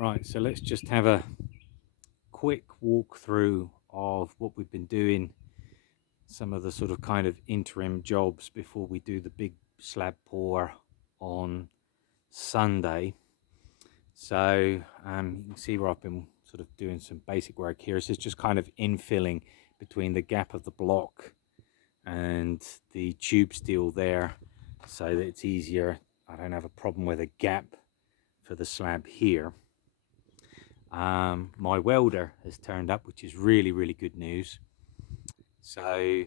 Right, so let's just have a quick walkthrough of what we've been doing, some of the sort of kind of interim jobs before we do the big slab pour on Sunday. So you can see where I've been sort of doing some basic work here. This is just kind of infilling between the gap of the block and the tube steel there, so that it's easier. I don't have a problem with a gap for the slab here. My welder has turned up, which is really good news. So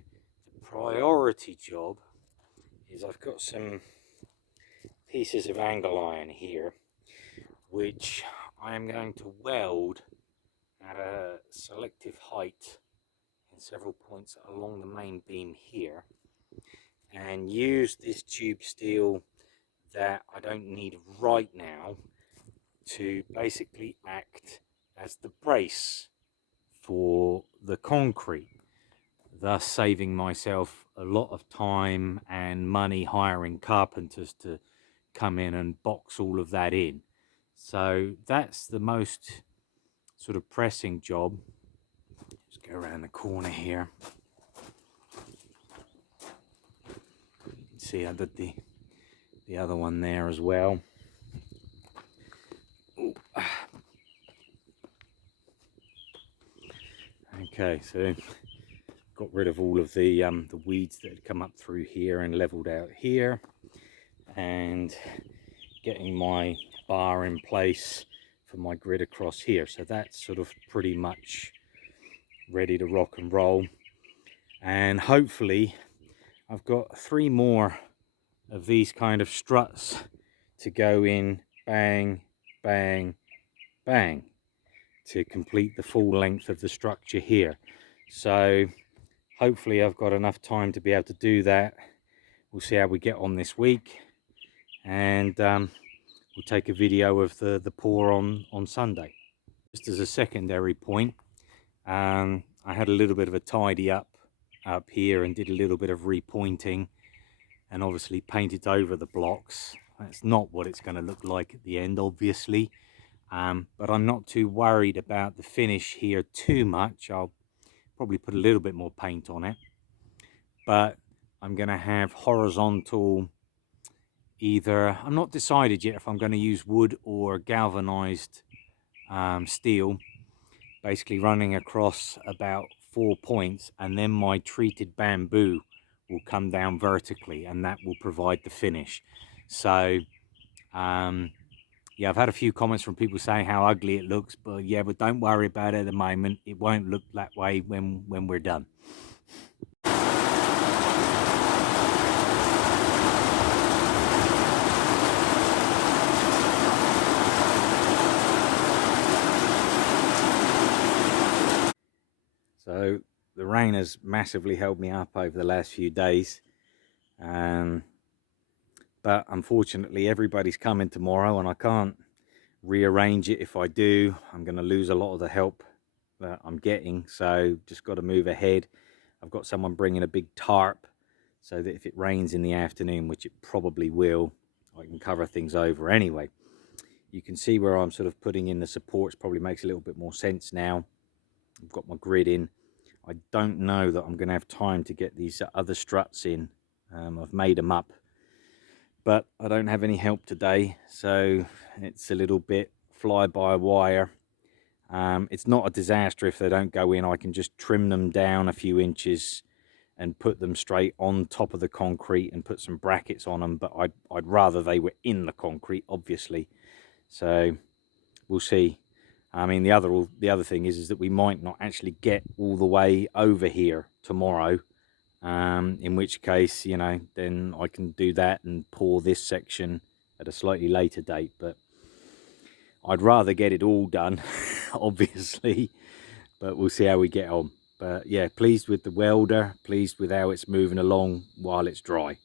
the priority job is I've got some pieces of angle iron here, which I am going to weld at a selective height in several points along the main beam here, and use this tube steel that I don't need right now to basically act as the brace for the concrete, thus saving myself a lot of time and money hiring carpenters to come in and box all of that in. So that's the most sort of pressing job. Just go around the corner here. You can see I did the other one there as well. Okay, so got rid of all of the weeds that had come up through here and leveled out here, and getting my bar in place for my grid across here. So that's sort of pretty much ready to rock and roll, and hopefully I've got 3 more of these kind of struts to go in, bang bang bang, to complete the full length of the structure here. So hopefully I've got enough time to be able to do that. We'll see how we get on this week, and we'll take a video of the pour on Sunday. Just as a secondary point, I had a little bit of a tidy up here and did a little bit of repointing and obviously painted over the blocks. That's not what it's going to look like at the end, obviously. But I'm not too worried about the finish here too much. I'll probably put a little bit more paint on it, but I'm going to have horizontal, either, I'm not decided yet if I'm going to use wood or galvanized steel, basically running across about 4 points, and then my treated bamboo will come down vertically, and that will provide the finish. So yeah, I've had a few comments from people saying how ugly it looks, but yeah, but don't worry about it at the moment. It won't look that way when we're done. So the rain has massively held me up over the last few days. But unfortunately everybody's coming tomorrow, and I can't rearrange it. If I do, I'm going to lose a lot of the help that I'm getting, so just got to move ahead. I've got someone bringing a big tarp so that if it rains in the afternoon, which it probably will, I can cover things over. Anyway, you can see where I'm sort of putting in the supports. Probably makes a little bit more sense now. I've got my grid in. I don't know that I'm going to have time to get these other struts in. I've made them up, but I don't have any help today, so it's a little bit fly by wire. It's not a disaster if they don't go in. I can just trim them down a few inches and put them straight on top of the concrete and put some brackets on them, but I'd rather they were in the concrete, obviously. So we'll see. I mean, the other thing is that we might not actually get all the way over here tomorrow, in which case, you know, then I can do that and pour this section at a slightly later date. But I'd rather get it all done, obviously, but we'll see how we get on. But yeah, pleased with the welder, pleased with how it's moving along while it's dry.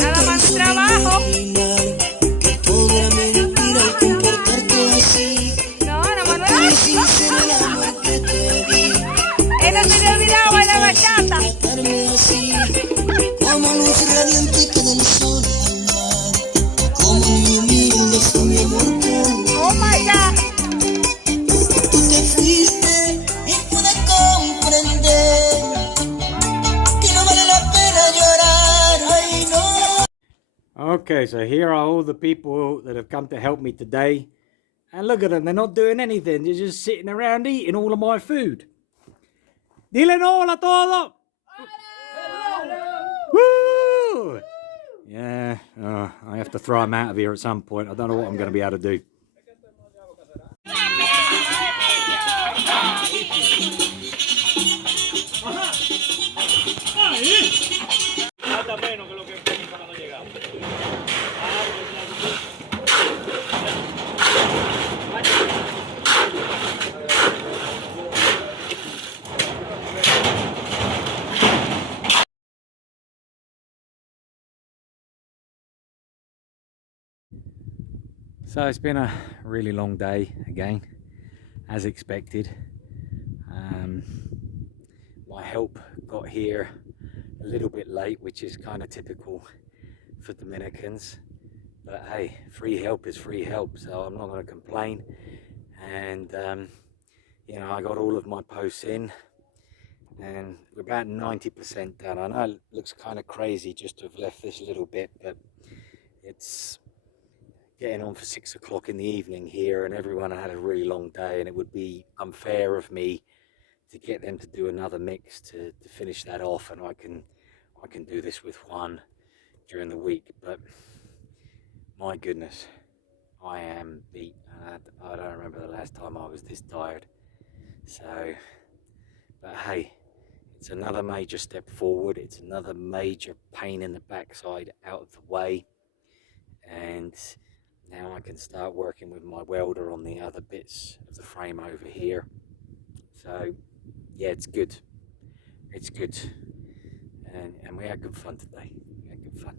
Nada más trabajo. No, nada más no era. Ella se le olvidaba bailar bachata. Como luz radiante que del sol al mar, como mi humilde fue mi amor. Oh my God. Tú te fuiste y pude comprender que no vale la pena llorar. Ay, no. Okay, so here are all the people that have come to help me today. And look at them, they're not doing anything. They're just sitting around eating all of my food. Dile hola a todo. Woo! Yeah, I have to throw them out of here at some point. I don't know what I'm going to be able to do. So it's been a really long day again, as expected. My help got here a little bit late, which is kind of typical for Dominicans. But hey, free help is free help, so I'm not going to complain. And you know, I got all of my posts in, and we're about 90% done. I know it looks kind of crazy just to have left this little bit, but it's getting on for 6 o'clock in the evening here, and everyone had a really long day, and it would be unfair of me to get them to do another mix to finish that off, and I can do this with one during the week. But my goodness, I am beat. I don't remember the last time I was this tired. So, but hey, it's another major step forward. It's another major pain in the backside out of the way, and now I can start working with my welder on the other bits of the frame over here. So yeah, it's good. It's good. And we had good fun today. We had good fun.